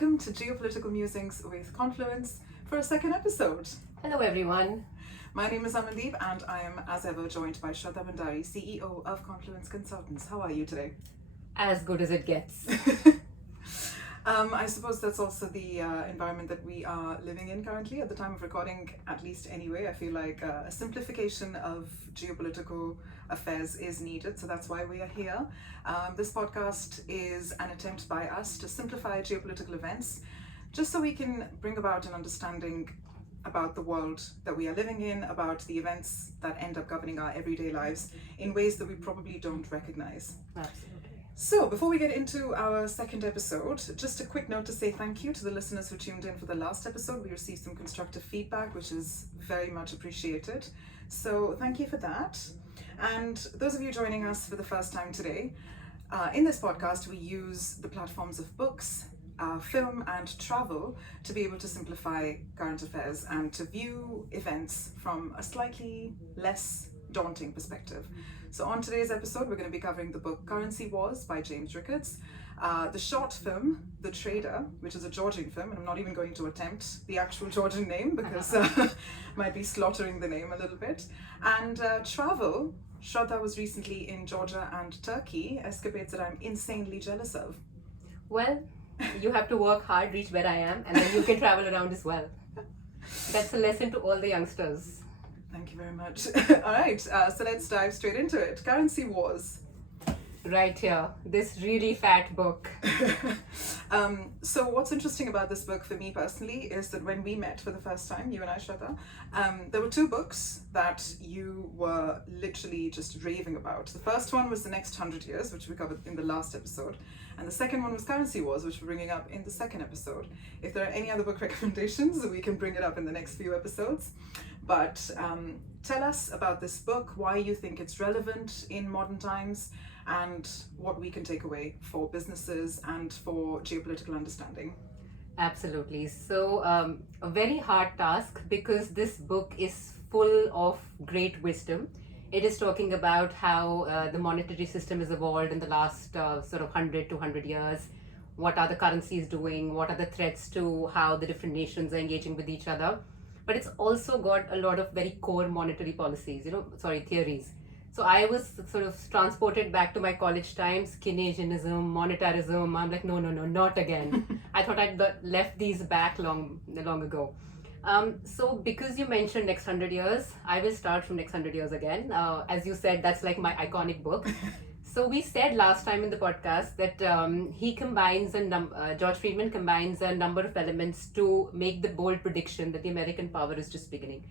welcome to Geopolitical Musings with Confluence for a second episode. Hello everyone. My name is Amandeep and I am as ever joined by Shraddha Bhandari, CEO of Confluence Consultants. How are you today? As good as it gets. I suppose that's also the environment that we are living in currently at the time of recording, at least anyway. I feel like a simplification of geopolitical affairs is needed, so that's why we are here. This podcast is an attempt by us to simplify geopolitical events, just so we can bring about an understanding about the world that we are living in, about the events that end up governing our everyday lives in ways that we probably don't recognize. Absolutely. So, before we get into our second episode, just a quick note to say thank you to the listeners who tuned in for the last episode. We received some constructive feedback, which is very much appreciated. So, thank you for that. And those of you joining us for the first time today, in this podcast, we use the platforms of books, film, and travel to be able to simplify current affairs and to view events from a slightly less daunting perspective. So on today's episode, we're going to be covering the book Currency Wars by James Rickards, the short film, The Trader, which is a Georgian film, and I'm not even going to attempt the actual Georgian name because might be slaughtering the name a little bit, and travel. Shraddha was recently in Georgia and Turkey, escapades that I'm insanely jealous of. Well, you have to work hard, reach where I am, and then you can travel around as well. That's a lesson to all the youngsters. Thank you very much. All right, so let's dive straight into it. Currency Wars. Right here, this really fat book. So what's interesting about this book for me personally is that when we met for the first time, you and I, Shraddha, there were two books that you were literally just raving about. The first one was The Next 100 Years, which we covered in the last episode. And the second one was Currency Wars, which we're bringing up in the second episode. If there are any other book recommendations, we can bring it up in the next few episodes. But tell us about this book, why you think it's relevant in modern times, and what we can take away for businesses and for geopolitical understanding. Absolutely. So, a very hard task because this book is full of great wisdom. It is talking about how the monetary system has evolved in the last sort of 100 to 100 years. What are the currencies doing? What are the threats to how the different nations are engaging with each other? But it's also got a lot of very core monetary policies, theories. So I was sort of transported back to my college times, Keynesianism, monetarism. I'm like, no, not again. I thought I'd left these back long ago. So because you mentioned Next 100 Years, I will start from Next 100 Years again. As you said, that's like my iconic book. So we said last time in the podcast that he combines George Friedman combines a number of elements to make the bold prediction that the American power is just beginning.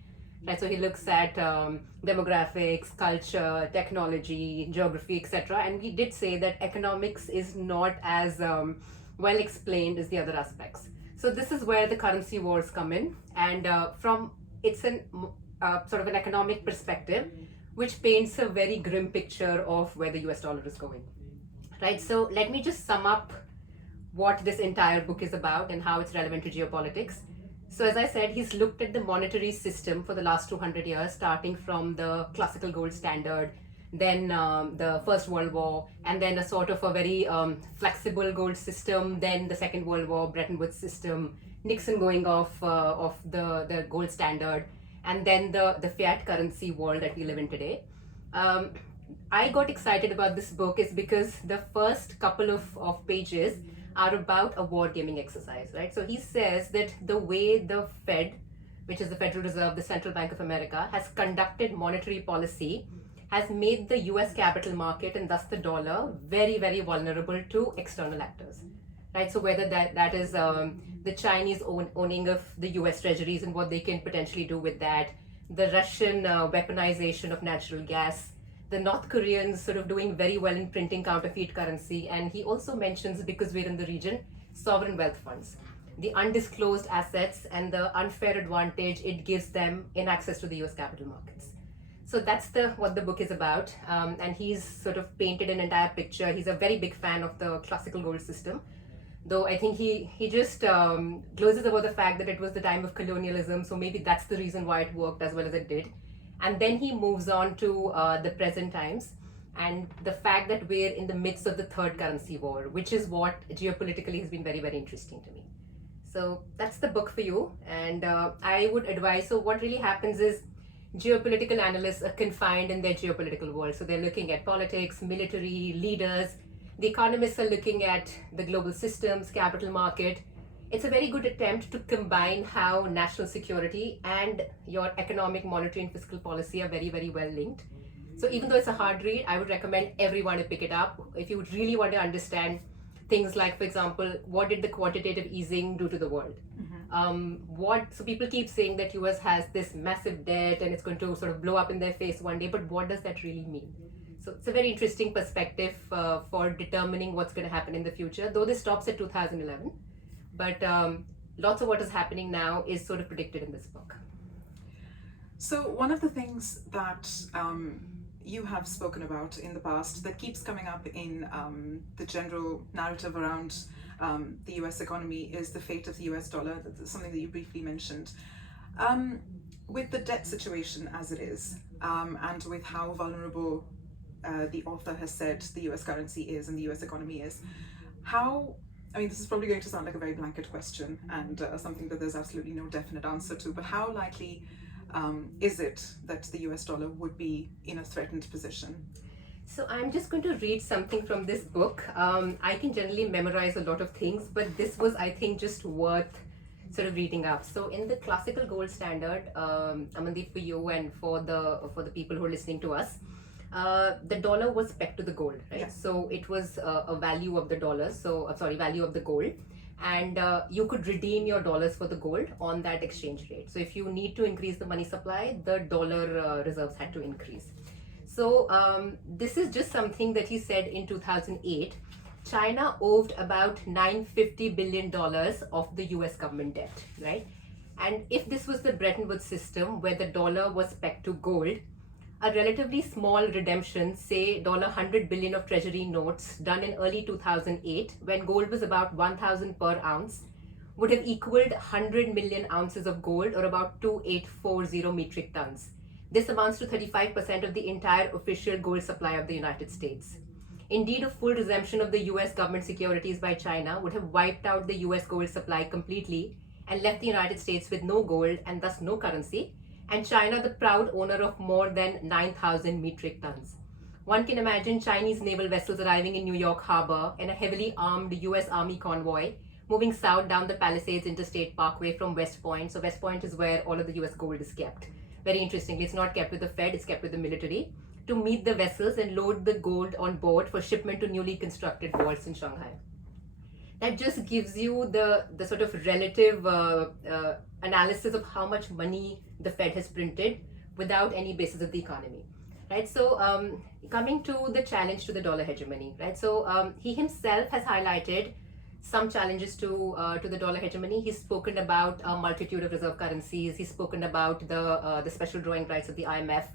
Right, so he looks at demographics, culture, technology, geography, etc. And we did say that economics is not as well explained as the other aspects. So this is where the currency wars come in, and it's an sort of an economic perspective, which paints a very grim picture of where the US dollar is going. Right, so let me just sum up what this entire book is about and how it's relevant to geopolitics. So as I said, he's looked at the monetary system for the last 200 years, starting from the classical gold standard, then the First World War, and then a sort of a very flexible gold system, then the Second World War, Bretton Woods system, Nixon going off of the gold standard, and then the fiat currency world that we live in today. I got excited about this book is because the first couple of pages are about a wargaming exercise, right? So he says that the way the Fed, which is the Federal Reserve, the Central Bank of America, has conducted monetary policy has made the US capital market and thus the dollar very, very vulnerable to external actors, right? So whether that is the Chinese owning of the US treasuries and what they can potentially do with that, the Russian weaponization of natural gas, the North Koreans sort of doing very well in printing counterfeit currency. And he also mentions, because we're in the region, sovereign wealth funds, the undisclosed assets and the unfair advantage it gives them in access to the US capital markets. So that's what the book is about. And he's sort of painted an entire picture. He's a very big fan of the classical gold system, though I think he just glosses about the fact that it was the time of colonialism. So maybe that's the reason why it worked as well as it did. And then he moves on to the present times and the fact that we're in the midst of the third currency war, which is what geopolitically has been very, very interesting to me. So that's the book for you. And I would advise, so what really happens is geopolitical analysts are confined in their geopolitical world. So they're looking at politics, military, leaders. The economists are looking at the global systems, capital market. It's a very good attempt to combine how national security and your economic, monetary, and fiscal policy are very, very well linked. So even though it's a hard read, I would recommend everyone to pick it up if you really want to understand things like, for example, what did the quantitative easing do to the world? So people keep saying that US has this massive debt and it's going to sort of blow up in their face one day, but what does that really mean? So it's a very interesting perspective for determining what's going to happen in the future, though this stops at 2011. But lots of what is happening now is sort of predicted in this book. So one of the things that you have spoken about in the past that keeps coming up in the general narrative around the US economy is the fate of the US dollar. That's something that you briefly mentioned. With the debt situation as it is, and with how vulnerable the author has said the US currency is and the US economy is, this is probably going to sound like a very blanket question and something that there's absolutely no definite answer to, but how likely is it that the US dollar would be in a threatened position? So I'm just going to read something from this book. I can generally memorize a lot of things, but this was, I think, just worth sort of reading up. So in the classical gold standard, Amandeep, for you and for the people who are listening to us, the dollar was pegged to the gold, right? Yeah. So it was a value of the dollar, value of the gold. And you could redeem your dollars for the gold on that exchange rate. So if you need to increase the money supply, the dollar reserves had to increase. So this is just something that he said in 2008. China owed about $950 billion of the US government debt, right? And if this was the Bretton Woods system where the dollar was pegged to gold, a relatively small redemption, say $100 billion of treasury notes done in early 2008, when gold was about 1,000 per ounce, would have equaled 100 million ounces of gold, or about 2,840 metric tons. This amounts to 35% of the entire official gold supply of the United States. Indeed, a full resumption of the US government securities by China would have wiped out the US gold supply completely and left the United States with no gold and thus no currency, and China the proud owner of more than 9,000 metric tons. One can imagine Chinese naval vessels arriving in New York Harbor and a heavily armed US Army convoy moving south down the Palisades Interstate Parkway from West Point. So West Point is where all of the US gold is kept. Very interestingly, it's not kept with the Fed, it's kept with the military, to meet the vessels and load the gold on board for shipment to newly constructed vaults in Shanghai. That just gives you the sort of relative analysis of how much money the Fed has printed without any basis of the economy, right? So coming to the challenge to the dollar hegemony, right? So he himself has highlighted some challenges to the dollar hegemony. He's spoken about a multitude of reserve currencies. He's spoken about the special drawing rights of the IMF.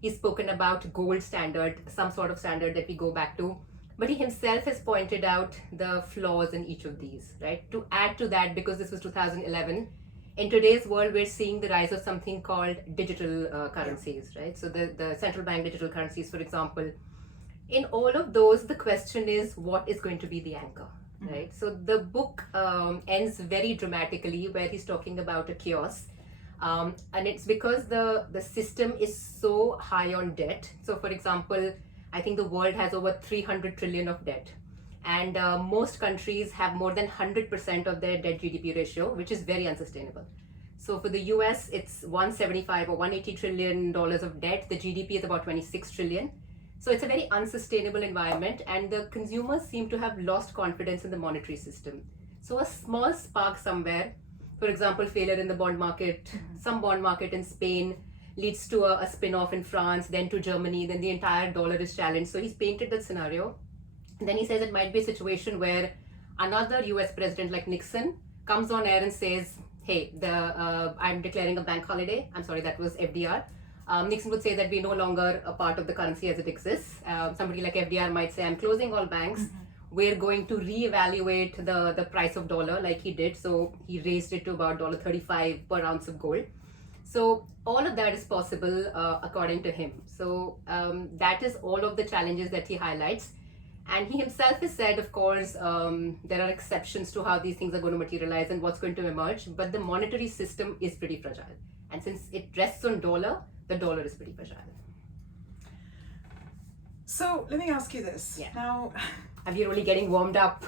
He's spoken about gold standard, some sort of standard that we go back to. But he himself has pointed out the flaws in each of these, right? To add to that, because this was 2011, in today's world, we're seeing the rise of something called digital currencies, right? So the central bank digital currencies, for example. In all of those, the question is, what is going to be the anchor, right? So the book ends very dramatically where he's talking about a chaos. And it's because the system is so high on debt. So for example, I think the world has over 300 trillion of debt. And most countries have more than 100% of their debt GDP ratio, which is very unsustainable. So for the US, it's 175 or 180 trillion dollars of debt. The GDP is about 26 trillion. So it's a very unsustainable environment, and the consumers seem to have lost confidence in the monetary system. So a small spark somewhere, for example, failure in the bond market, some bond market in Spain, leads to a spin-off in France, then to Germany, then the entire dollar is challenged. So he's painted that scenario. And then he says it might be a situation where another US president like Nixon comes on air and says, hey, I'm declaring a bank holiday. I'm sorry, that was FDR. Nixon would say that we're no longer a part of the currency as it exists. Somebody like FDR might say, I'm closing all banks. We're going to reevaluate the price of dollar like he did. So he raised it to about $35 per ounce of gold. So all of that is possible according to him. So that is all of the challenges that he highlights. And he himself has said, of course, there are exceptions to how these things are going to materialize and what's going to emerge, but the monetary system is pretty fragile. And since it rests on dollar, the dollar is pretty fragile. So let me ask you this. Yeah. Now, I'm really getting warmed up.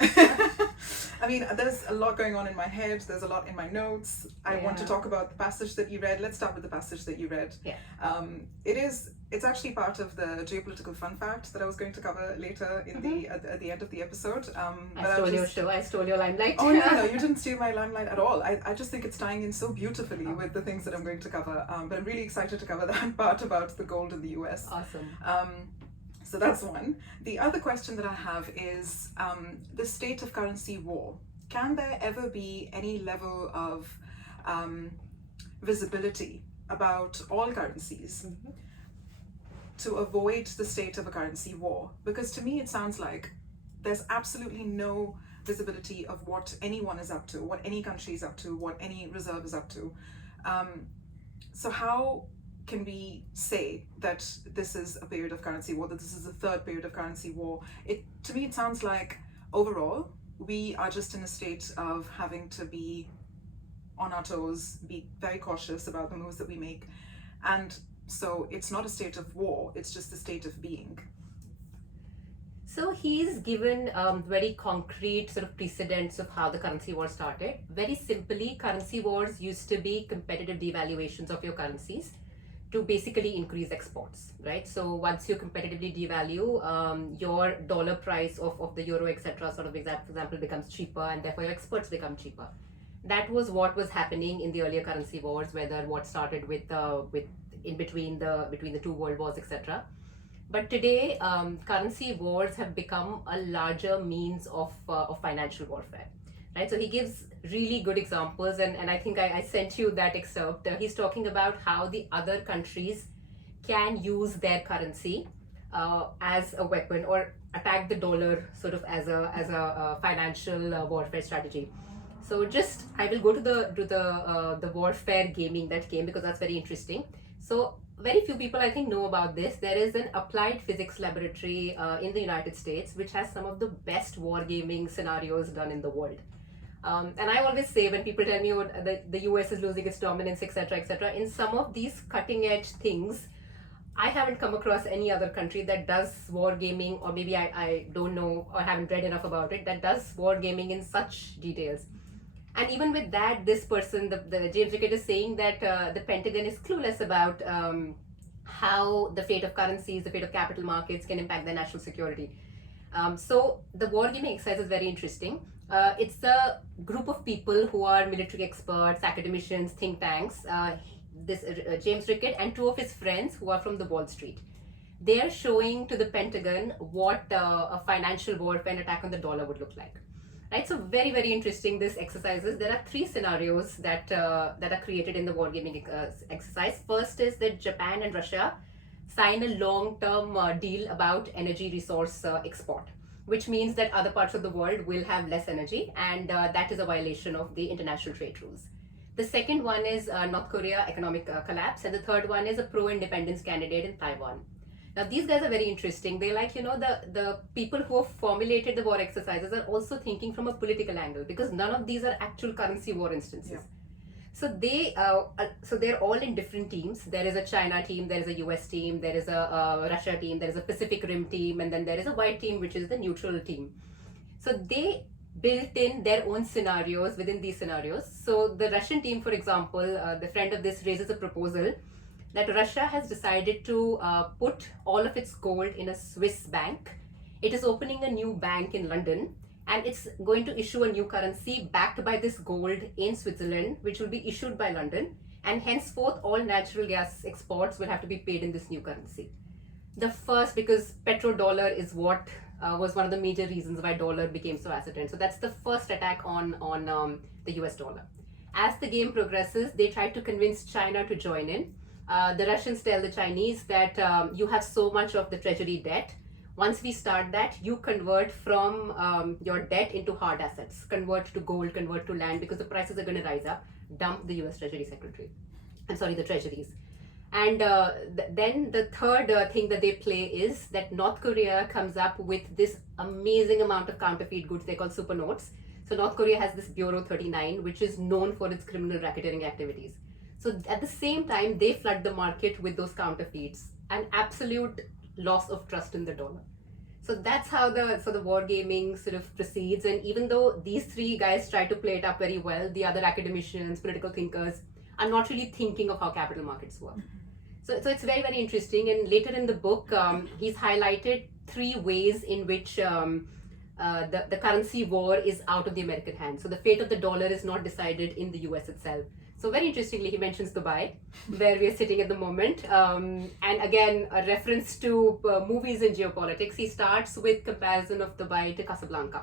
I mean, there's a lot going on in my head. There's a lot in my notes. I want to talk about the passage that you read. Let's start with the passage that you read. Yeah. It's actually part of the geopolitical fun fact that I was going to cover later in at the end of the episode. I stole your show. I stole your limelight. Oh no, you didn't steal my limelight at all. I just think it's tying in so beautifully with the things that I'm going to cover. But I'm really excited to cover that part about the gold in the US. Awesome. So that's one. The other question that I have is the state of currency war. Can there ever be any level of visibility about all currencies to avoid the state of a currency war? Because to me it sounds like there's absolutely no visibility of what anyone is up to, what any country is up to, what any reserve is up to. So how can we say that this is a period of currency war, that this is the third period of currency war? To me it sounds like overall we are just in a state of having to be on our toes, be very cautious about the moves that we make, and so it's not a state of war, it's just a state of being. So he's given very concrete sort of precedents of how the currency war started. Very simply, currency wars used to be competitive devaluations of your currencies to basically increase exports, right? So once you competitively devalue, your dollar price of the euro, etc., sort of, for example, becomes cheaper, and therefore your exports become cheaper. That was what was happening in the earlier currency wars, whether what started with in between the two world wars, etc. But today, currency wars have become a larger means of financial warfare. Right, so he gives really good examples, and I think I sent you that excerpt. He's talking about how the other countries can use their currency as a weapon or attack the dollar sort of as a financial warfare strategy. So just I will go to the warfare gaming that came, because that's very interesting. So very few people I think know about this. There is an applied physics laboratory in the United States which has some of the best wargaming scenarios done in the world. And I always say, when people tell me the US is losing its dominance, etc., in some of these cutting edge things, I haven't come across any other country that does wargaming, or maybe I don't know or haven't read enough about it, that does wargaming in such details. And even with that, this person, the James Rickards, is saying that the Pentagon is clueless about how the fate of currencies, the fate of capital markets can impact their national security. So the wargaming exercise is very interesting. It's a group of people who are military experts, academicians, think tanks. James Rickards and two of his friends who are from the Wall Street. They are showing to the Pentagon what a financial warfare and attack on the dollar would look like. Right, so very, very interesting, this exercises. There are three scenarios that are created in the wargaming exercise. First is that Japan and Russia sign a long-term deal about energy resource export, which means that other parts of the world will have less energy, and that is a violation of the international trade rules. The second one is North Korea economic collapse, and the third one is a pro-independence candidate in Taiwan. Now these guys are very interesting. They the people who have formulated the war exercises are also thinking from a political angle, because none of these are actual currency war instances. Yeah. So they're all in different teams. There is a China team, there is a US team, there is a Russia team, there is a Pacific Rim team, and then there is a white team, which is the neutral team. So they built in their own scenarios within these scenarios. So the Russian team, for example, the friend of this raises a proposal that Russia has decided to put all of its gold in a Swiss bank. It is opening a new bank in London, and it's going to issue a new currency backed by this gold in Switzerland, which will be issued by London, and henceforth all natural gas exports will have to be paid in this new currency. The first, because petrodollar is what was one of the major reasons why dollar became so ascertained. So that's the first attack on the US dollar. As the game progresses, they try to convince China to join in. The Russians tell the Chinese that you have so much of the treasury debt. Once we start that, you convert from your debt into hard assets, convert to gold, convert to land, because the prices are going to rise up. Dump the US Treasury Secretary. The treasuries. And then the third thing that they play is that North Korea comes up with this amazing amount of counterfeit goods they call super notes. So North Korea has this Bureau 39, which is known for its criminal racketeering activities. So at the same time, they flood the market with those counterfeits, an absolute loss of trust in the dollar. So that's how the war gaming sort of proceeds. And even though these three guys try to play it up very well, the other academicians, political thinkers, are not really thinking of how capital markets work. So it's very, very interesting. And later in the book, he's highlighted three ways in which the currency war is out of the American hands. So the fate of the dollar is not decided in the US itself. So very interestingly, he mentions Dubai, where we are sitting at the moment. And again, a reference to movies and geopolitics. He starts with comparison of Dubai to Casablanca.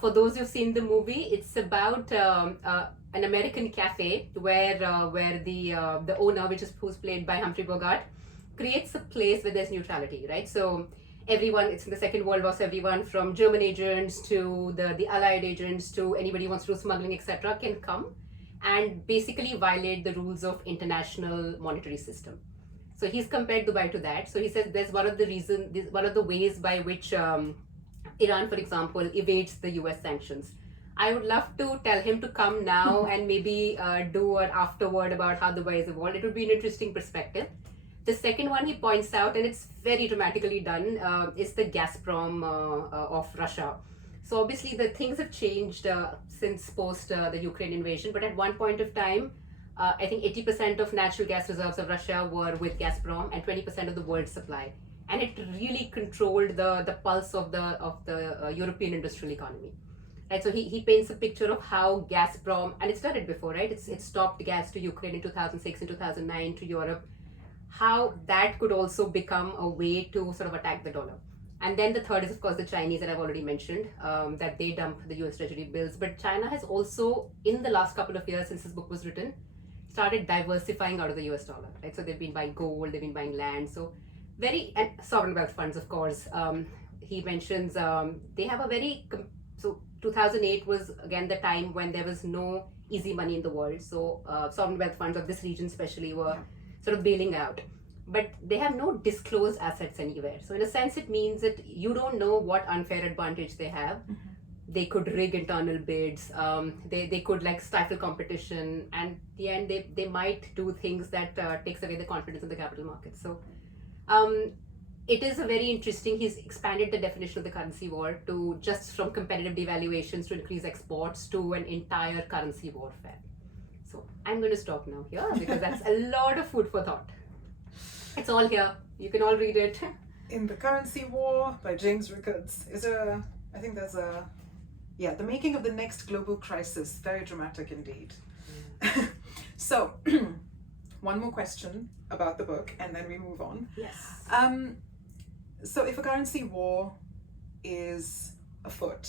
For those who've seen the movie, it's about an American cafe where the owner, who's played by Humphrey Bogart, creates a place where there's neutrality, right? So everyone, it's in the Second World War, so everyone from German agents to the Allied agents to anybody who wants to do smuggling, etc., can come and basically violate the rules of international monetary system. So he's compared Dubai to that. So he says there's one of the ways by which Iran, for example, evades the US sanctions. I would love to tell him to come now and maybe do an afterword about how Dubai has evolved. It would be an interesting perspective. The second one he points out, and it's very dramatically done, is the Gazprom of Russia. So obviously the things have changed since post the Ukraine invasion, but at one point of time, I think 80% of natural gas reserves of Russia were with Gazprom and 20% of the world's supply. And it really controlled the pulse of the European industrial economy. Right, so he paints a picture of how Gazprom, and it's done it before, right? It stopped gas to Ukraine in 2006 and 2009 to Europe. How that could also become a way to sort of attack the dollar. And then the third is, of course, the Chinese that I've already mentioned, that they dump the US Treasury bills. But China has also, in the last couple of years since this book was written, started diversifying out of the US dollar, right? So they've been buying gold, they've been buying land. So and sovereign wealth funds, of course. He mentions they have a so 2008 was again the time when there was no easy money in the world. So sovereign wealth funds of this region especially were sort of bailing out. But they have no disclosed assets anywhere. So in a sense, it means that you don't know what unfair advantage they have. They could rig internal bids. They could like stifle competition. And in the end, they might do things that takes away the confidence in the capital markets. So it is a very interesting, he's expanded the definition of the currency war to just from competitive devaluations to increase exports to an entire currency warfare. So I'm going to stop now here because that's a lot of food for thought. It's all here. You can all read it. In the Currency War by James Rickards I think there's the making of the next global crisis. Very dramatic indeed. So, one more question about the book and then we move on. Yes. So if a currency war is afoot,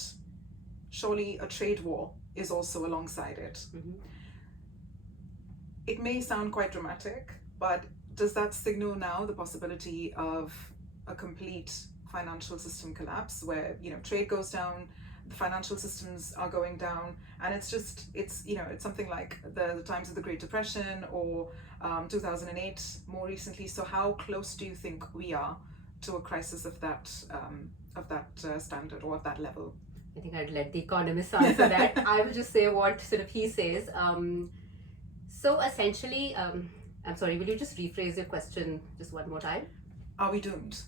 surely a trade war is also alongside it. Mm-hmm. It may sound quite dramatic, but does that signal now the possibility of a complete financial system collapse where, trade goes down, the financial systems are going down, and it's something like the times of the Great Depression or 2008 more recently. So how close do you think we are to a crisis of that standard or of that level? I think I'd let the economists answer that. I will just say what sort of he says. So essentially, I'm sorry, will you just rephrase your question just one more time? Are we doomed?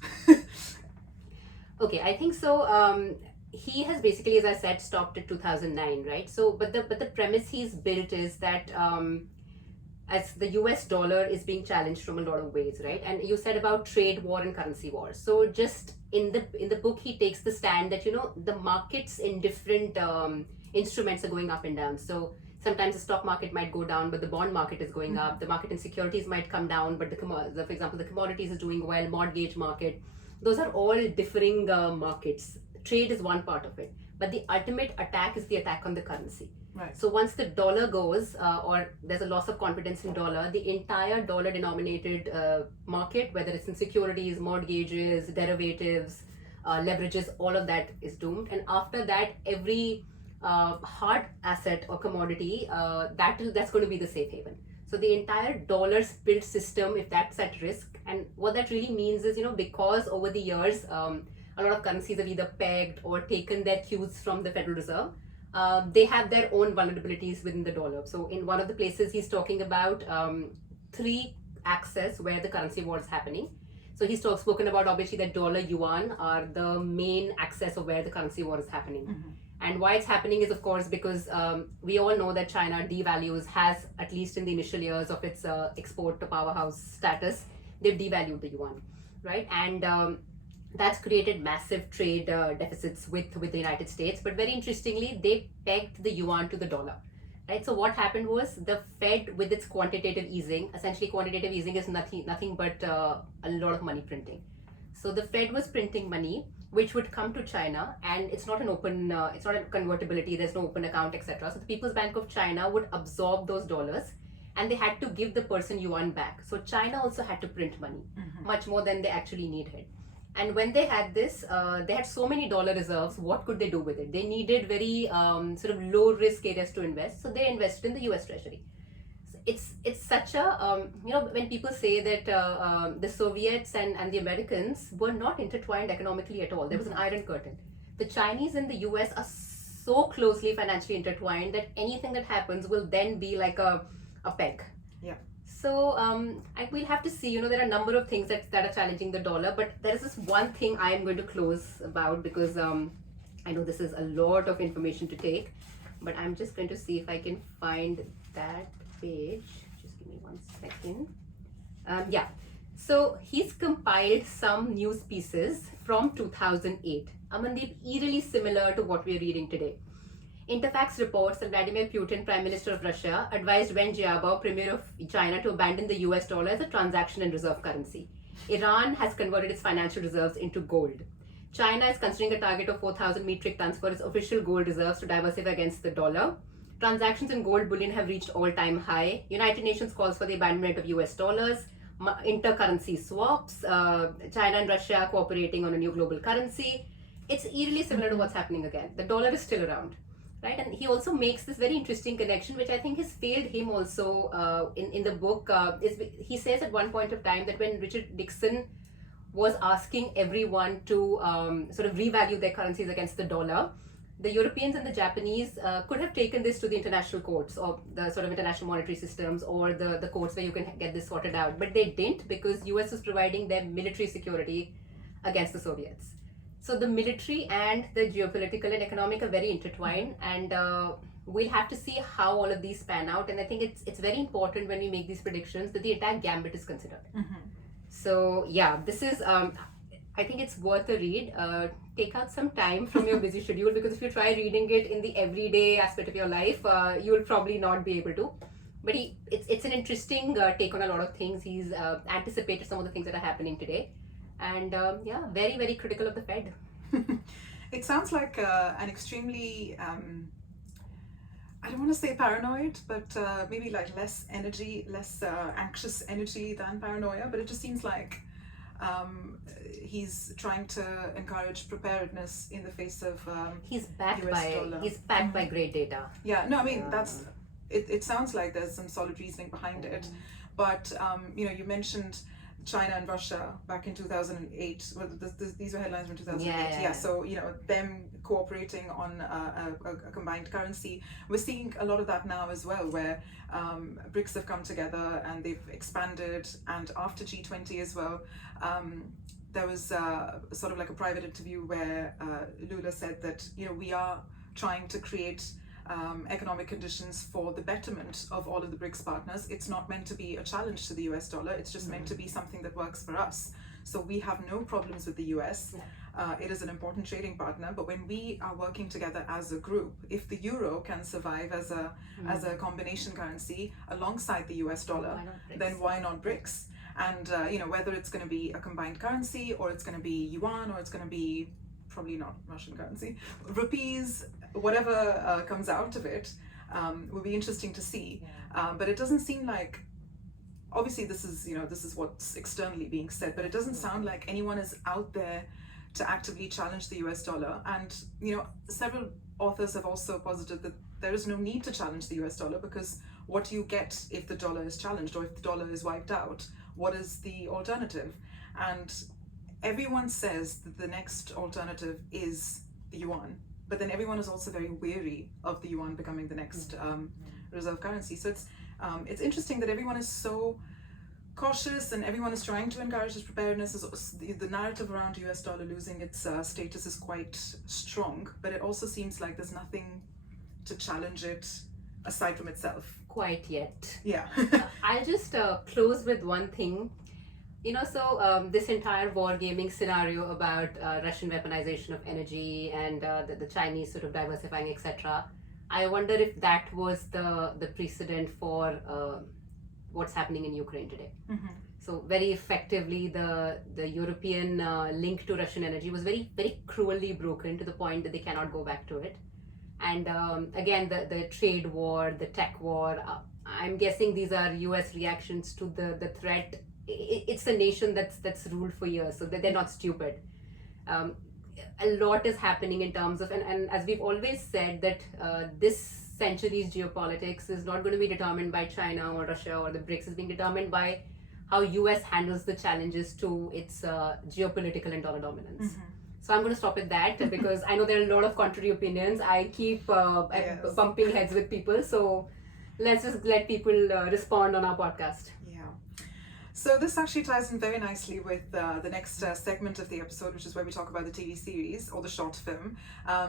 Okay, I think so. He has basically, as I said, stopped at 2009, right? So, but the premise he's built is that as the US dollar is being challenged from a lot of ways, right? And you said about trade war and currency war. So just in the book, he takes the stand that, the markets in different instruments are going up and down. So sometimes the stock market might go down, but the bond market is going up. The market in securities might come down, but for example, the commodities is doing well, mortgage market. Those are all differing markets. Trade is one part of it, but the ultimate attack is the attack on the currency. Right. So once the dollar goes, or there's a loss of confidence in dollar, the entire dollar-denominated market, whether it's in securities, mortgages, derivatives, leverages, all of that is doomed. And after that, every hard asset or commodity, that's going to be the safe haven. So the entire dollar-built system, if that's at risk, and what that really means is, because over the years, a lot of currencies have either pegged or taken their cues from the Federal Reserve, they have their own vulnerabilities within the dollar. So in one of the places, he's talking about three axes where the currency war is happening. So he's spoken about obviously that dollar yuan are the main axis of where the currency war is happening. Mm-hmm. And why it's happening is, of course, because we all know that China devalues, has, at least in the initial years of its export to powerhouse status, they've devalued the yuan, right? And that's created massive trade deficits with the United States. But very interestingly, they pegged the yuan to the dollar, right? So what happened was the Fed, with its quantitative easing, essentially quantitative easing is nothing but a lot of money printing. So the Fed was printing money, which would come to China, and it's not it's not a convertibility, there's no open account, etc. So the People's Bank of China would absorb those dollars, and they had to give the person yuan back. So China also had to print money, much more than they actually needed. And when they had this, they had so many dollar reserves. What could they do with it? They needed very sort of low risk areas to invest, so they invested in the U.S. Treasury. It's such a when people say that the Soviets and the Americans were not intertwined economically at all. There was an iron curtain. The Chinese and the US are so closely financially intertwined that anything that happens will then be like a peg. Yeah. So we'll have to see. There are a number of things that are challenging the dollar, but there is this one thing I am going to close about, because I know this is a lot of information to take, but I'm just going to see if I can find that page. Just give me 1 second. Yeah, so he's compiled some news pieces from 2008. Amandeep, eerily similar to what we're reading today. Interfax reports that Vladimir Putin, Prime Minister of Russia, advised Wen Jiabao, Premier of China, to abandon the US dollar as a transaction and reserve currency. Iran has converted its financial reserves into gold. China is considering a target of 4,000 metric tons for its official gold reserves to diversify against the dollar. Transactions in gold bullion have reached all-time high. United Nations calls for the abandonment of US dollars. Intercurrency swaps. China and Russia cooperating on a new global currency. It's eerily similar to what's happening again. The dollar is still around, right? And he also makes this very interesting connection, which I think has failed him also in the book. He says at one point of time that when Richard Nixon was asking everyone to sort of revalue their currencies against the dollar, the Europeans and the Japanese could have taken this to the international courts, or the sort of international monetary systems, or the courts where you can get this sorted out. But they didn't, because US was providing their military security against the Soviets. So the military and the geopolitical and economic are very intertwined, and we'll have to see how all of these pan out. And I think it's very important when we make these predictions that the entire gambit is considered. So yeah, this is I think it's worth a read. Take out some time from your busy schedule, because if you try reading it in the everyday aspect of your life, you'll probably not be able to. But it's an interesting take on a lot of things. He's anticipated some of the things that are happening today, and yeah, very, very critical of the Fed. It sounds like an extremely I don't want to say paranoid, but maybe like less energy, less anxious energy than paranoia. But it just seems like he's trying to encourage preparedness in the face of He's backed US dollar. He's backed by great data. Yeah, no, I mean that's it sounds like there's some solid reasoning behind it, but you mentioned China and Russia back in 2008. Well, these were headlines from 2008. Yeah, so them cooperating on a combined currency. We're seeing a lot of that now as well, where BRICS have come together and they've expanded, and after G20 as well. There was sort of like a private interview where Lula said that we are trying to create economic conditions for the betterment of all of the BRICS partners. It's not meant to be a challenge to the US dollar. It's just meant to be something that works for us. So we have no problems with the US. It is an important trading partner, but when we are working together as a group, if the euro can survive as a combination currency alongside the US dollar, then why not BRICS? And whether it's going to be a combined currency, or it's going to be yuan, or it's going to be probably not Russian currency, rupees, whatever comes out of it, will be interesting to see. But it doesn't seem like, obviously this is what's externally being said, but it doesn't sound like anyone is out there to actively challenge the US dollar. And several authors have also posited that there is no need to challenge the US dollar, because what do you get if the dollar is challenged, or if the dollar is wiped out? What is the alternative? And everyone says that the next alternative is the yuan, but then everyone is also very wary of the yuan becoming the next reserve currency. So it's interesting that everyone is so cautious, and everyone is trying to encourage this preparedness. The narrative around US dollar losing its status is quite strong, but it also seems like there's nothing to challenge it aside from itself. Quite yet. Yeah. I'll just close with one thing. This entire wargaming scenario about Russian weaponization of energy and the Chinese sort of diversifying, etc. I wonder if that was the precedent for what's happening in Ukraine today. Mm-hmm. So very effectively, the European link to Russian energy was very, very cruelly broken to the point that they cannot go back to it. And again, the trade war, the tech war, I'm guessing these are US reactions to the threat. It's a nation that's ruled for years, so they're not stupid. A lot is happening in terms of, and as we've always said, that this century's geopolitics is not going to be determined by China or Russia or the BRICS. It's being determined by how US handles the challenges to its geopolitical and dollar dominance. Mm-hmm. So I'm going to stop at that because I know there are a lot of contrary opinions. I keep bumping heads with people, so let's just let people respond on our podcast. So this actually ties in very nicely with the next segment of the episode, which is where we talk about the TV series or the short film.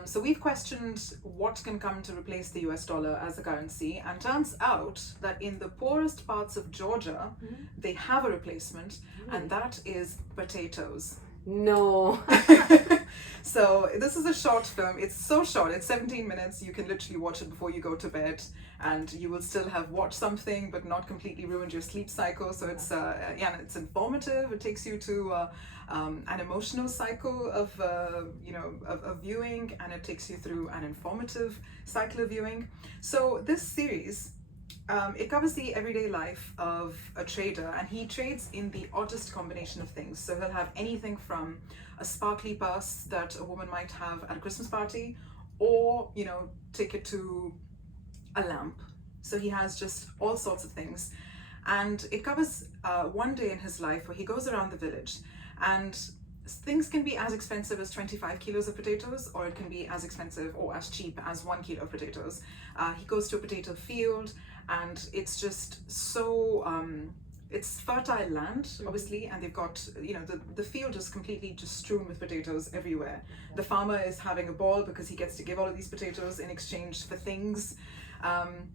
So we've questioned what can come to replace the US dollar as a currency, and turns out that in the poorest parts of Georgia, they have a replacement, and that is potatoes. No. So this is a short film. It's so short. It's 17 minutes. You can literally watch it before you go to bed, and you will still have watched something but not completely ruined your sleep cycle. So it's it's informative. It takes you to an emotional cycle of viewing, and it takes you through an informative cycle of viewing. So this series, it covers the everyday life of a trader, and he trades in the oddest combination of things. So he'll have anything from a sparkly purse that a woman might have at a Christmas party, or, take it to a lamp. So he has just all sorts of things. And it covers one day in his life where he goes around the village, and things can be as expensive as 25 kilos of potatoes, or it can be as expensive or as cheap as 1 kilo of potatoes. He goes to a potato field, and it's just so it's fertile land, obviously, and they've got the field is completely just strewn with potatoes everywhere. The farmer is having a ball because he gets to give all of these potatoes in exchange for things. They've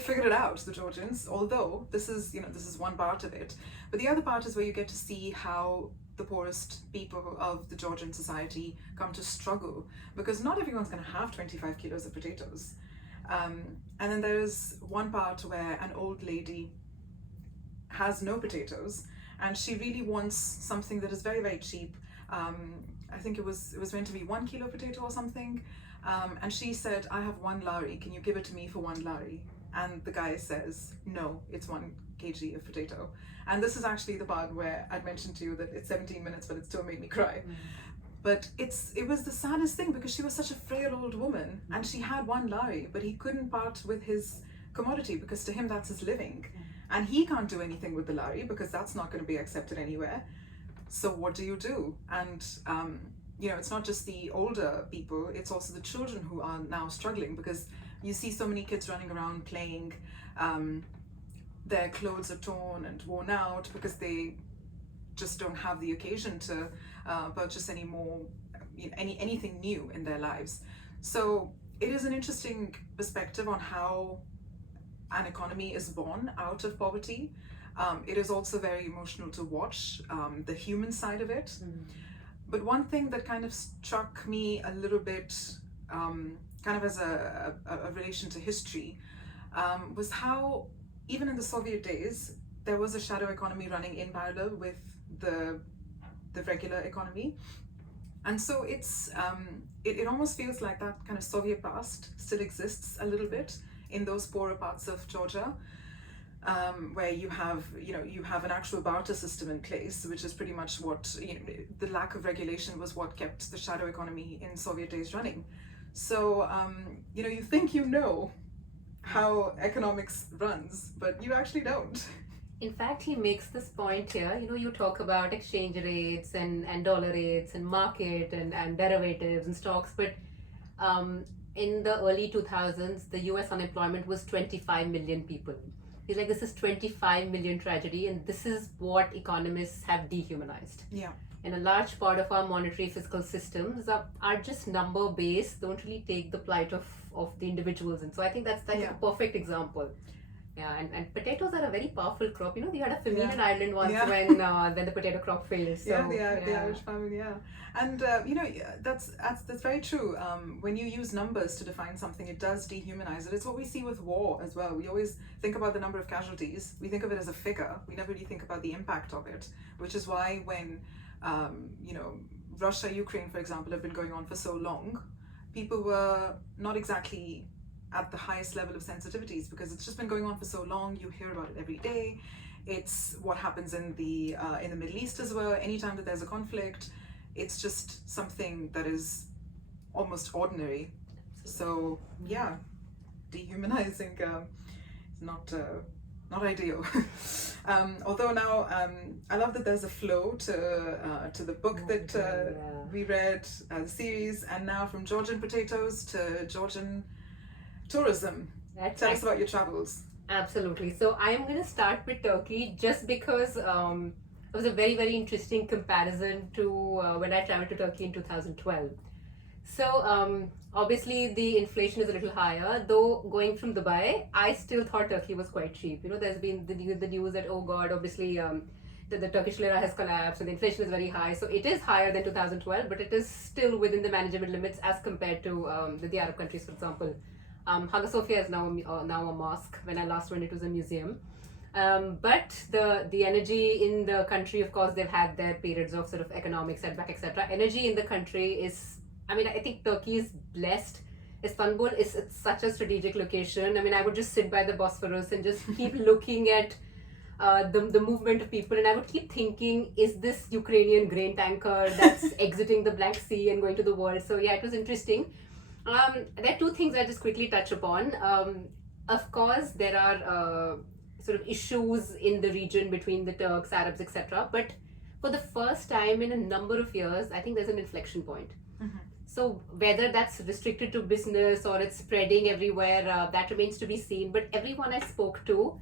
figured it out, the Georgians, although this is one part of it. But the other part is where you get to see how the poorest people of the Georgian society come to struggle, because not everyone's going to have 25 kilos of potatoes. And then there's one part where an old lady has no potatoes, and she really wants something that is very, very cheap. I think it was meant to be 1 kilo potato or something. And she said, "I have 1 lari, can you give it to me for 1 lari?" And the guy says, "No, it's 1 kg of potato." And this is actually the part where I'd mentioned to you that it's 17 minutes, but it still made me cry. But it was the saddest thing, because she was such a frail old woman, and she had 1 lari, but he couldn't part with his commodity, because to him that's his living. And he can't do anything with the lari, because that's not going to be accepted anywhere. So what do you do? And it's not just the older people, it's also the children who are now struggling, because you see so many kids running around playing. Their clothes are torn and worn out because they just don't have the occasion to purchase any more, anything new in their lives. So it is an interesting perspective on how an economy is born out of poverty. It is also very emotional to watch the human side of it. But one thing that kind of struck me a little bit, kind of as a relation to history, was how even in the Soviet days, there was a shadow economy running in parallel with the regular economy. And so it almost feels like that kind of Soviet past still exists a little bit in those poorer parts of Georgia, where you have an actual barter system in place, which is pretty much what the lack of regulation was what kept the shadow economy in Soviet days running. So, you think you know how economics runs, but you actually don't. In fact, he makes this point here. You talk about exchange rates and dollar rates and market and derivatives and stocks, but um, in the early 2000s, the US unemployment was 25 million people. He's like, this is 25 million tragedy, and this is what economists have dehumanized. Yeah. And a large part of our monetary fiscal systems are just number based, don't really take the plight of the individuals. And so I think that's like a perfect example. Yeah, and potatoes are a very powerful crop. They had a famine in Ireland once when the potato crop failed. So, the Irish famine, and that's very true. When you use numbers to define something, it does dehumanize it. It's what we see with war as well. We always think about the number of casualties. We think of it as a figure. We never really think about the impact of it, which is why when Russia, Ukraine, for example, have been going on for so long, people were not exactly at the highest level of sensitivities because it's just been going on for so long. You hear about it every day. It's what happens in the Middle East as well. Anytime that there's a conflict, it's just something that is almost ordinary. So yeah, dehumanizing is not ideal. Although now I love that there's a flow to the book that we read, the series, and now from Georgian potatoes to Georgian tourism. Tell us about your travels. Absolutely. So I am going to start with Turkey just because it was a very, very interesting comparison to when I traveled to Turkey in 2012. So obviously the inflation is a little higher, though going from Dubai, I still thought Turkey was quite cheap. There's been the news that, oh God, obviously the Turkish lira has collapsed and the inflation is very high. So it is higher than 2012, but it is still within the manageable limits as compared to the Arab countries, for example. Hagia Sophia is now a mosque. When I last went, it was a museum. But the energy in the country, of course, they've had their periods of sort of economic setback, etc. Energy in the country is, I think Turkey is blessed. Istanbul is such a strategic location. I would just sit by the Bosphorus and just keep looking at the movement of people, and I would keep thinking, is this Ukrainian grain tanker that's exiting the Black Sea and going to the world? So yeah, it was interesting. There are two things I just quickly touch upon. Of course, there are sort of issues in the region between the Turks, Arabs, etc. But for the first time in a number of years, I think there's an inflection point. Mm-hmm. So whether that's restricted to business or it's spreading everywhere, that remains to be seen. But everyone I spoke to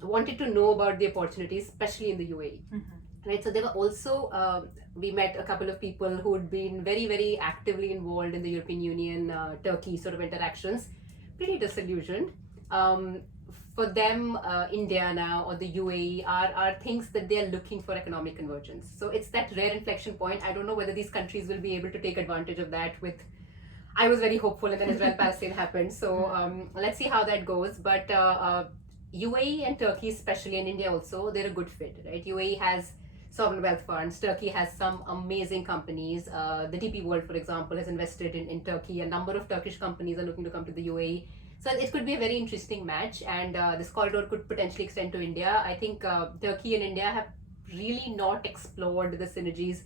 wanted to know about the opportunities, especially in the UAE. Mm-hmm. Right, so there were also, we met a couple of people who had been very, very actively involved in the European Union, Turkey sort of interactions, pretty disillusioned. For them, India now or the UAE are things that they are looking for economic convergence. So it's that rare inflection point. I don't know whether these countries will be able to take advantage of that with, I was very hopeful, and then Israel-Palestine happened. So let's see how that goes. But UAE and Turkey, especially, and India also, they're a good fit, right? UAE has sovereign wealth funds. Turkey has some amazing companies. The DP World, for example, has invested in Turkey. A number of Turkish companies are looking to come to the UAE. So it could be a very interesting match, and this corridor could potentially extend to India. I think Turkey and India have really not explored the synergies.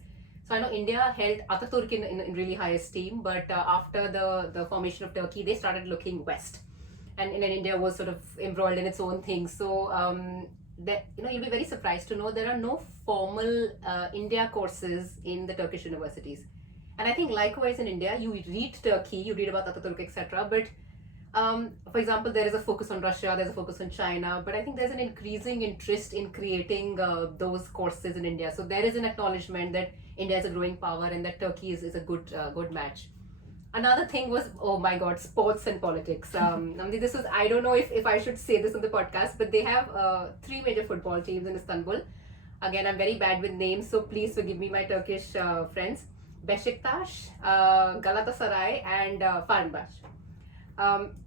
So I know India held Ataturk in really high esteem, but after the formation of Turkey, they started looking west. And India was sort of embroiled in its own thing. So that you'll be very surprised to know there are no formal India courses in the Turkish universities. And I think likewise in India, you read Turkey, you read about Ataturk, etc. But for example, there is a focus on Russia, there's a focus on China, but I think there's an increasing interest in creating those courses in India. So there is an acknowledgement that India is a growing power and that Turkey is a good match. Another thing was, oh my God, sports and politics. This was, I don't know if I should say this on the podcast, but they have 3 major football teams in Istanbul. Again, I'm very bad with names, so please forgive me, my Turkish friends. Beşiktaş, Galatasaray, and Fenerbahçe.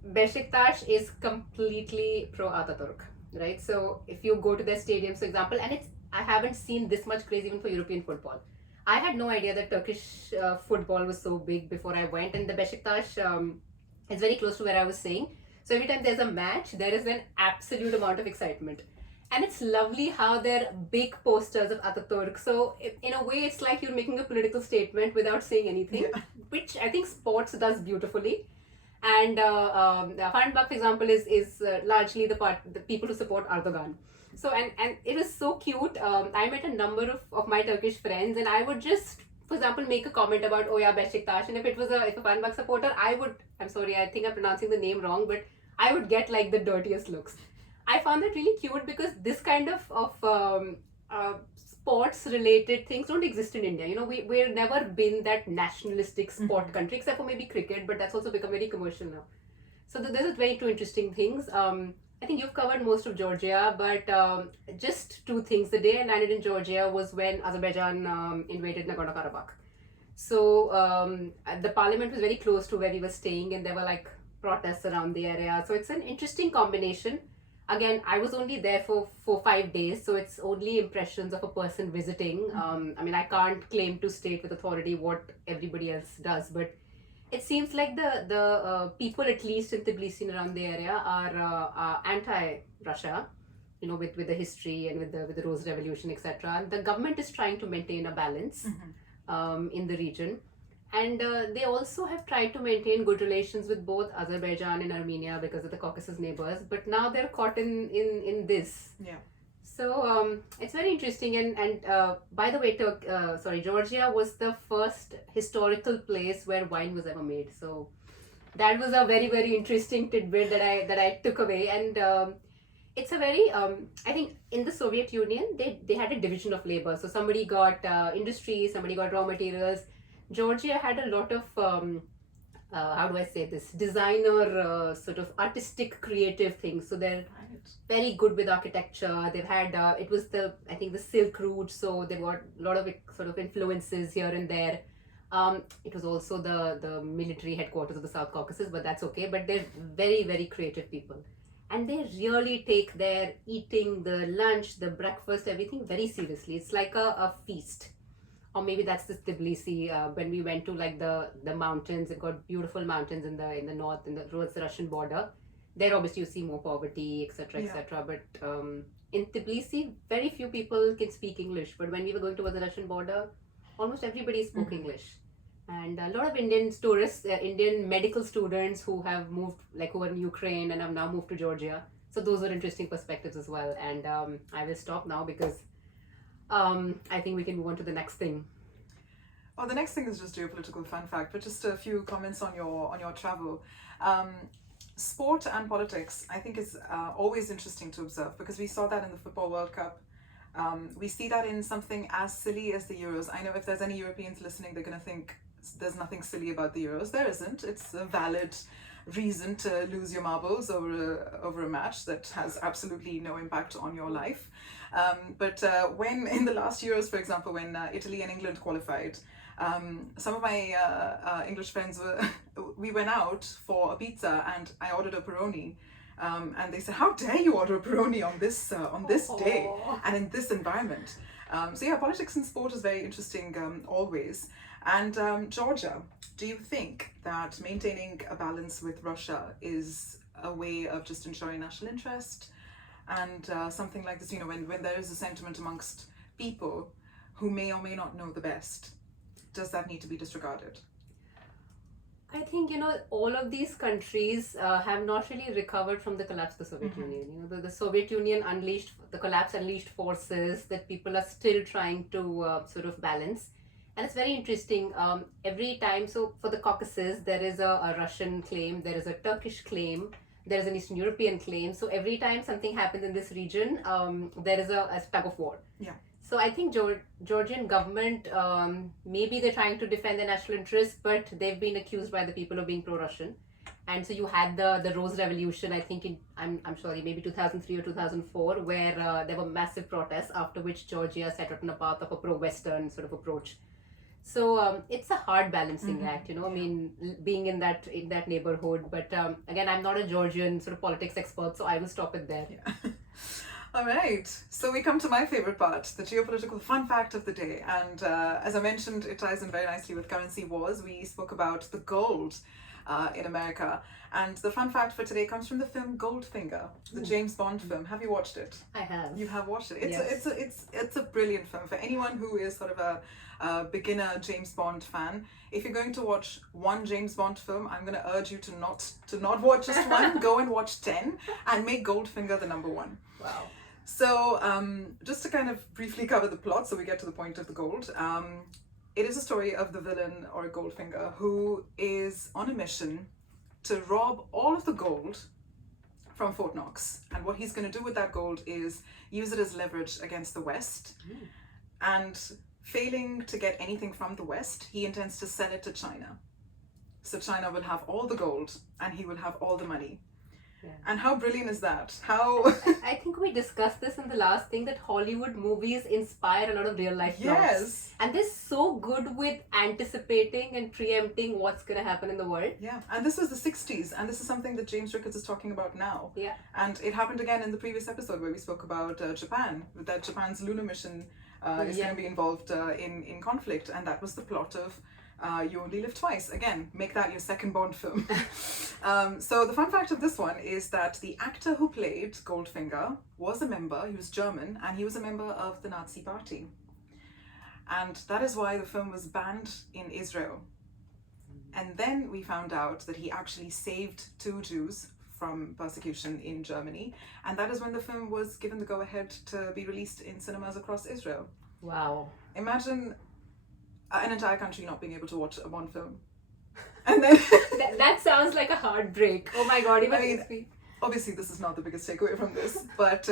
Beşiktaş is completely pro Ataturk, right? So if you go to their stadiums, for example, and I haven't seen this much craze even for European football. I had no idea that Turkish football was so big before I went, and the Beşiktaş is very close to where I was staying. So every time there's a match, there is an absolute amount of excitement. And it's lovely how they're big posters of Ataturk. So in a way, it's like you're making a political statement without saying anything, Yeah. which I think sports does beautifully. And Farnbach, for example, is largely the people who support Erdogan. So and it was so cute. I met a number of my Turkish friends, and I would just, for example, make a comment about, oh yeah, Beşiktaş, and if a Farnbach supporter, I'm sorry, I think I'm pronouncing the name wrong, but I would get like the dirtiest looks. I found that really cute because this kind of sports related things don't exist in India. You know, we've never been that nationalistic sport country, except for maybe cricket, but that's also become very commercial now. So there's very two interesting things. I think you've covered most of Georgia, but just two things. The day I landed in Georgia was when Azerbaijan invaded Nagorno-Karabakh. So the parliament was very close to where we were staying, and there were like protests around the area. So it's an interesting combination. Again, I was only there for 5 days, so it's only impressions of a person visiting. I mean, I can't claim to state with authority what everybody else does, but it seems like the people, at least in Tbilisi and around the area, are anti-Russia. You know, with the history and with the Rose Revolution, etc. And the government is trying to maintain a balance in the region. And they also have tried to maintain good relations with both Azerbaijan and Armenia because of the Caucasus neighbors. But now they're caught in this. Yeah. So it's very interesting. And by the way, Georgia was the first historical place where wine was ever made. So that was a very, very interesting tidbit that I took away. And it's a very I think in the Soviet Union they had a division of labor. So somebody got industry, somebody got raw materials. Georgia had a lot of how do I say this, designer sort of artistic creative things. So they're very good with architecture. They've had it was I think the Silk Route, so they've got a lot of sort of influences here and there. It was also the military headquarters of the South Caucasus, but that's okay. But they're very, very creative people. And they really take their eating, the lunch, the breakfast, everything very seriously. It's like a feast. Or maybe that's the Tbilisi when we went to like the mountains. They've got beautiful mountains in the north, towards the Russian border. There obviously you see more poverty, etc., etc. But in Tbilisi, very few people can speak English. But when we were going towards the Russian border, almost everybody spoke English. And a lot of Indian tourists, Indian medical students who have moved, like who were in Ukraine and have now moved to Georgia. So those were interesting perspectives as well. And I will stop now because I think we can move on to the next thing. Oh, the next thing is just geopolitical fun fact, but just a few comments on your travel. Sport and politics, I think, is always interesting to observe because we saw that in the Football World Cup. We see that in something as silly as the Euros. I know if there's any Europeans listening, they're going to think there's nothing silly about the Euros. There isn't. It's a valid reason to lose your marbles over a match that has absolutely no impact on your life. But when in the last Euros, for example, when Italy and England qualified, some of my English friends we went out for a pizza and I ordered a pepperoni. And they said, "How dare you order a pepperoni on this day and in this environment?" So yeah, politics and sport is very interesting always. And Georgia, do you think that maintaining a balance with Russia is a way of just ensuring national interest? And something like this, you know, when there is a sentiment amongst people who may or may not know the best, does that need to be disregarded? I think, you know, all of these countries have not really recovered from the collapse of the Soviet Union. You know, the Soviet Union the collapse unleashed forces that people are still trying to sort of balance. And it's very interesting. Every time, so for the Caucasus, there is a Russian claim, there is a Turkish claim, there is an Eastern European claim. So every time something happens in this region, there is a tug of war. Yeah. So I think Georgian government, maybe they're trying to defend their national interests, but they've been accused by the people of being pro-Russian. And so you had the Rose Revolution, I think I'm sorry, maybe 2003 or 2004, where there were massive protests, after which Georgia set out on a path of a pro-Western sort of approach. So it's a hard balancing act, you know. I mean, being in that neighborhood. But again, I'm not a Georgian sort of politics expert, so I will stop it there. Yeah. All right, so we come to my favorite part, the geopolitical fun fact of the day. And as I mentioned, it ties in very nicely with currency wars. We spoke about the gold in America. And the fun fact for today comes from the film Goldfinger, the James Bond film. Have you watched it? I have. You have watched it. Yes. It's a brilliant film for anyone who is sort of a beginner James Bond fan. If you're going to watch one James Bond film, I'm going to urge you to not watch just one. Go and watch 10 and make Goldfinger the number one. Wow. So just to kind of briefly cover the plot, so we get to the point of the gold. It is a story of the villain or Goldfinger who is on a mission to rob all of the gold from Fort Knox. And what he's going to do with that gold is use it as leverage against the West. And failing to get anything from the West, he intends to sell it to China. So China will have all the gold and he will have all the money. Yeah. And how brilliant is that? How I think we discussed this in the last thing, that Hollywood movies inspire a lot of real life plots. Yes. And they're so good with anticipating and preempting what's going to happen in the world. Yeah, and this was the 60s, and this is something that James Rickards is talking about now. Yeah. And it happened again in the previous episode where we spoke about Japan, that Japan's lunar mission is going to be involved in conflict, and that was the plot of You Only Live Twice. Again, make that your second Bond film. So the fun fact of this one is that the actor who played Goldfinger was a member, he was German, and he was a member of the Nazi Party. And that is why the film was banned in Israel. And then we found out that he actually saved 2 Jews from persecution in Germany. And that is when the film was given the go-ahead to be released in cinemas across Israel. Wow. Imagine an entire country not being able to watch a Bond film. And then that sounds like a heartbreak. Oh my god, obviously this is not the biggest takeaway from this, but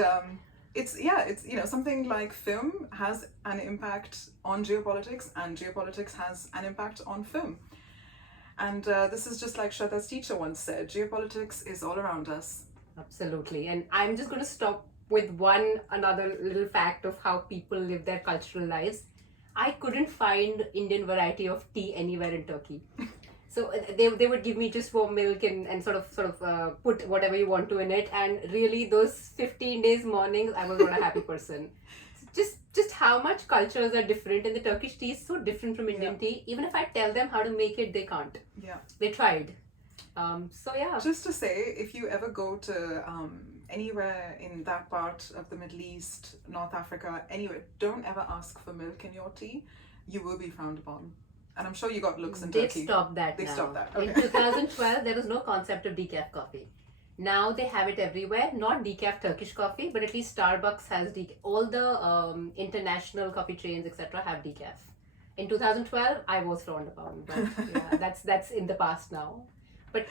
it's something like film has an impact on geopolitics, and geopolitics has an impact on film. And this is just like Shraddha's teacher once said, geopolitics is all around us. Absolutely. And I'm just going to stop with another little fact of how people live their cultural lives. I couldn't find Indian variety of tea anywhere in Turkey. So they would give me just warm milk and sort of put whatever you want to in it. And really those 15 days mornings, I was not a happy person. Just how much cultures are different, and the Turkish tea is so different from Indian tea. Even if I tell them how to make it, they can't. Yeah. They tried. So yeah. Just to say, if you ever go to anywhere in that part of the Middle East, North Africa, anywhere, don't ever ask for milk in your tea. You will be frowned upon. And I'm sure you got looks in Turkey. They've stopped that They now. stopped that. Okay. In 2012, there was no concept of decaf coffee. Now they have it everywhere. Not decaf Turkish coffee, but at least Starbucks has decaf. All the international coffee chains, etc., have decaf. In 2012, I was frowned upon. But yeah, that's in the past now. But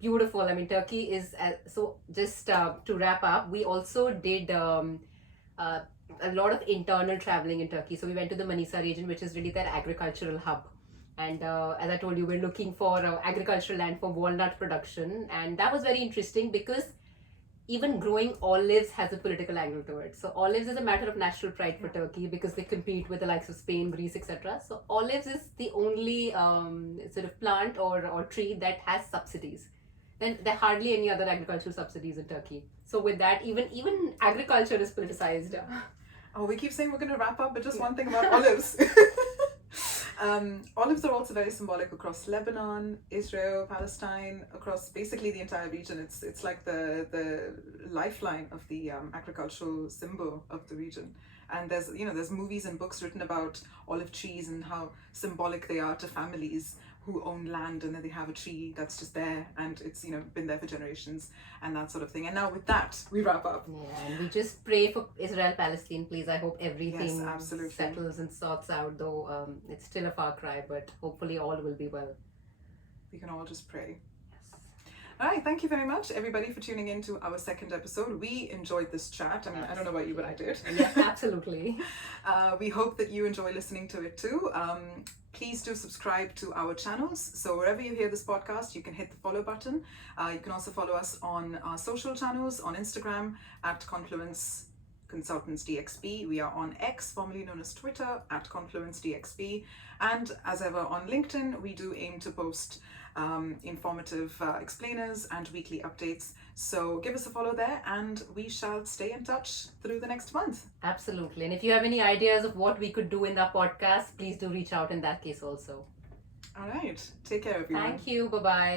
beautiful. I mean, Turkey is so. Just to wrap up, we also did a lot of internal traveling in Turkey. So we went to the Manisa region, which is really their agricultural hub. And as I told you, we're looking for agricultural land for walnut production. And that was very interesting because even growing olives has a political angle to it. So olives is a matter of national pride for Turkey because they compete with the likes of Spain, Greece, etc. So olives is the only sort of plant or tree that has subsidies. Then there are hardly any other agricultural subsidies in Turkey. So with that, even agriculture is politicized. Oh, we keep saying we're going to wrap up, but just one thing about olives. Olives are also very symbolic across Lebanon, Israel, Palestine, across basically the entire region. It's like the lifeline of the agricultural symbol of the region. And there's movies and books written about olive trees and how symbolic they are to families who own land, and then they have a tree that's just there and it's been there for generations and that sort of thing. And now with that we wrap up. Yeah, and we just pray for Israel Palestine, please. I hope everything settles and sorts out, though it's still a far cry, but hopefully all will be well. We can all just pray. All right, thank you very much, everybody, for tuning in to our second episode. We enjoyed this chat. I mean, I don't know about you, but I did. Yes, absolutely. We hope that you enjoy listening to it too. Please do subscribe to our channels. So wherever you hear this podcast, you can hit the follow button. You can also follow us on our social channels, on Instagram at Confluence Consultants DXB. We are on X, formerly known as Twitter, at Confluence DXB. And as ever on LinkedIn, we do aim to post informative explainers and weekly updates. So give us a follow there and we shall stay in touch through the next month. Absolutely. And if you have any ideas of what we could do in the podcast, please do reach out in that case also. All right. Take care, everyone. Thank you. Bye-bye.